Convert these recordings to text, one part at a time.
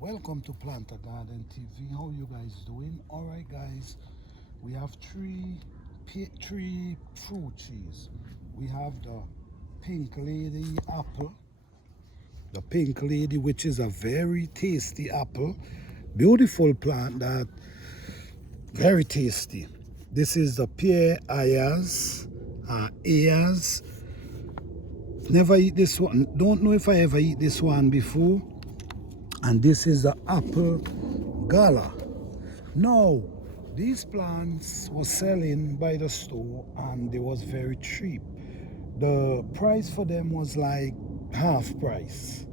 Welcome to Plant a Garden TV. How you guys doing? All right, guys. We have three fruit trees. We have the pink lady apple, the pink lady, which is a very tasty apple, beautiful plant that very tasty. This is the pear ayas, ayas. Never eat this one. Don't know if I ever eat this one before. And this is the apple gala. Now, these plants were selling by the store and they was very cheap. The price for them was like half price.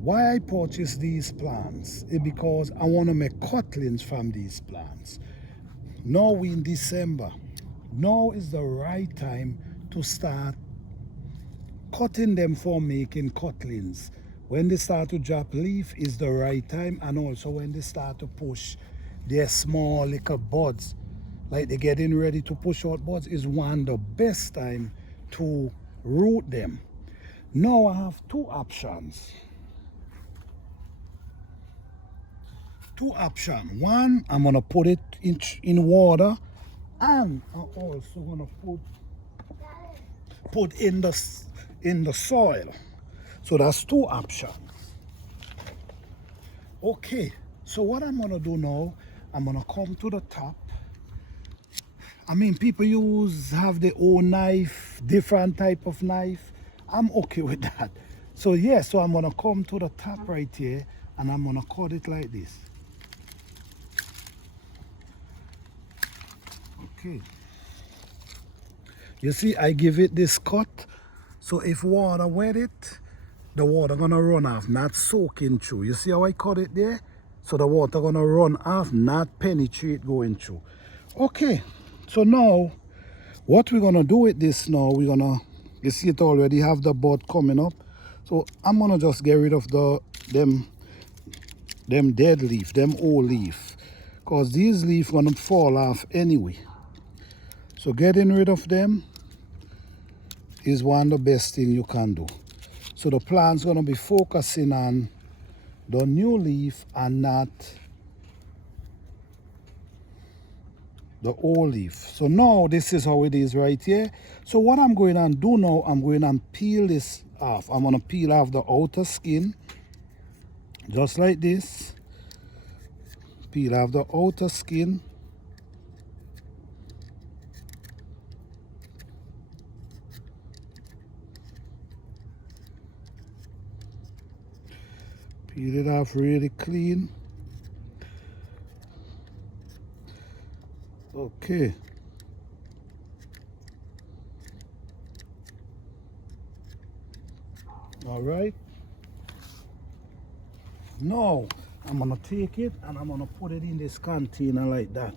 Why I purchased these plants is because I want to make cutlings from these plants. Now we in December. Now is the right time to start cutting them for making cutlings. When they start to drop leaf is the right time, and also when they start to push their small little buds, like they're getting ready to push out buds, is one the best time to root them. Now I have two options. One, I'm gonna put it in water, and I'm also gonna put in the soil. So that's two options. Okay, so what I'm gonna do now, I'm gonna come to the top. I mean, people have their own knife, different type of knife. I'm okay with that. So yeah, so I'm gonna come to the top right here and I'm gonna cut it like this. Okay. You see, I give it this cut. So if water wet it, the water gonna run off, not soaking through. You see how I cut it there? So the water gonna run off, not penetrate going through. Okay, so now what we're gonna do with this now, you see it already have the bud coming up. So I'm gonna just get rid of them dead leaf, them old leaf, because these leaves gonna fall off anyway. So getting rid of them is one of the best thing you can do. So the plant's gonna be focusing on the new leaf and not the old leaf. So now this is how it is right here. So what I'm going to do now, I'm going to peel this off. I'm gonna peel off the outer skin, just like this. Peel off the outer skin. Peel it off really clean. Okay. All right. Now, I'm gonna take it and I'm gonna put it in this container like that.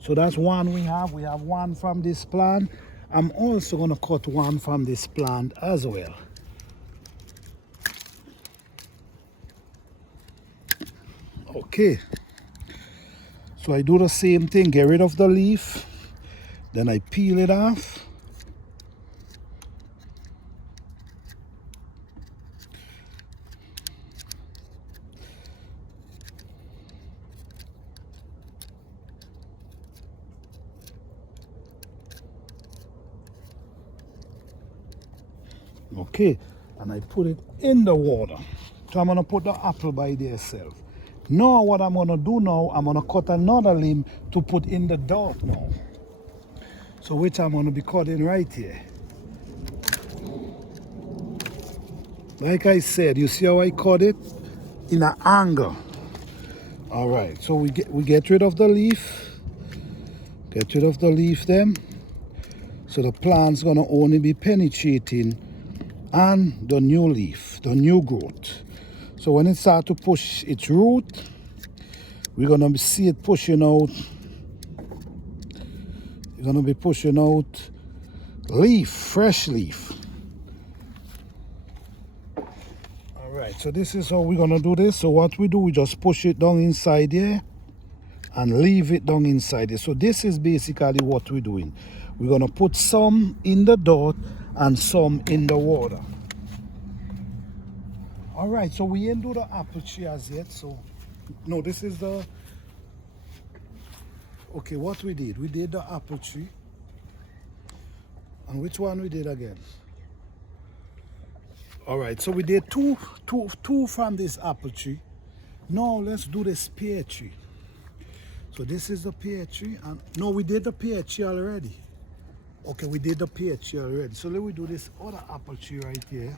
So that's one we have. We have one from this plant. I'm also gonna cut one from this plant as well. Okay, so I do the same thing, get rid of the leaf, then I peel it off. Okay, and I put it in the water. So I'm gonna put the apple by itself. Now what I'm gonna do now, I'm gonna cut another limb to put in the dirt now. So which I'm gonna be cutting right here. Like I said, you see how I cut it? In an angle. All right, so we get rid of the leaf. Get rid of the leaf then. So the plant's gonna only be penetrating on the new leaf, the new growth. So when it starts to push its root, we're gonna see it pushing out. You're gonna be pushing out leaf, fresh leaf. All right, so this is how we're gonna do this. So what we do, we just push it down inside here and leave it down inside here. So this is basically what we're doing. We're gonna put some in the dirt and some in the water. All right, so we ain't do the apple tree as yet. So no, this is the, okay, what we did the apple tree. And which one we did again? All right, so we did two from this apple tree. Now let's do this pear tree. So this is the pear tree, and no, we did the pear tree already. Okay, we did the pear tree already. So let me do this other apple tree right here.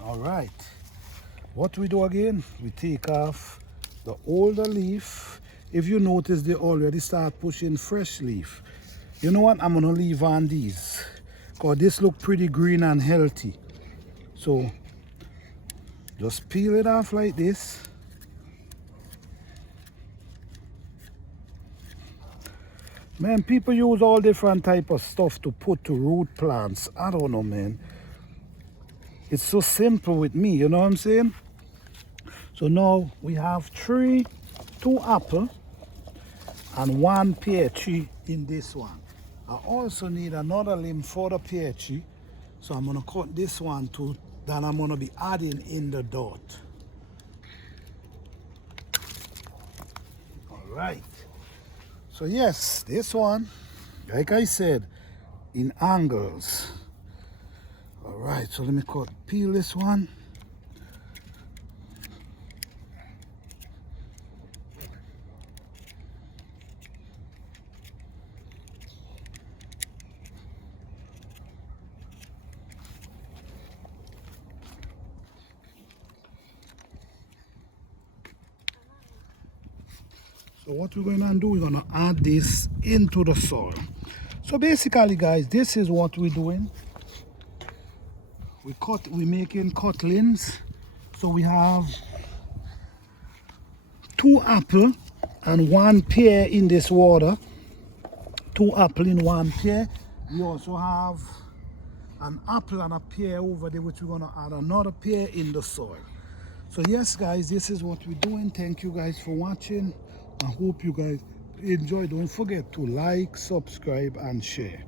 All right, what we do again, we take off the older leaf. If you notice, they already start pushing fresh leaf. You know what, I'm gonna leave on these because this look pretty green and healthy. So just peel it off like this. Man, people use all different type of stuff to put to root plants. I don't know, man. It's so simple with me, you know what I'm saying? So now we have two apple and one pear tree in this one. I also need another limb for the pear tree. So I'm gonna cut this one too. Then I'm gonna be adding in the dot. All right. So yes, this one, like I said, in angles. All right, so let me peel this one. So what we're going to do, we're going to add this into the soil. So basically, guys, this is what we're doing. We're making cutlings. So we have 2 apple and 1 pear in this water. 2 apple in 1 pear. We also have an apple and a pear over there, which we're going to add another pear in the soil. So yes, guys, this is what we're doing. Thank you guys for watching. I hope you guys enjoy. Don't forget to like, subscribe, and share.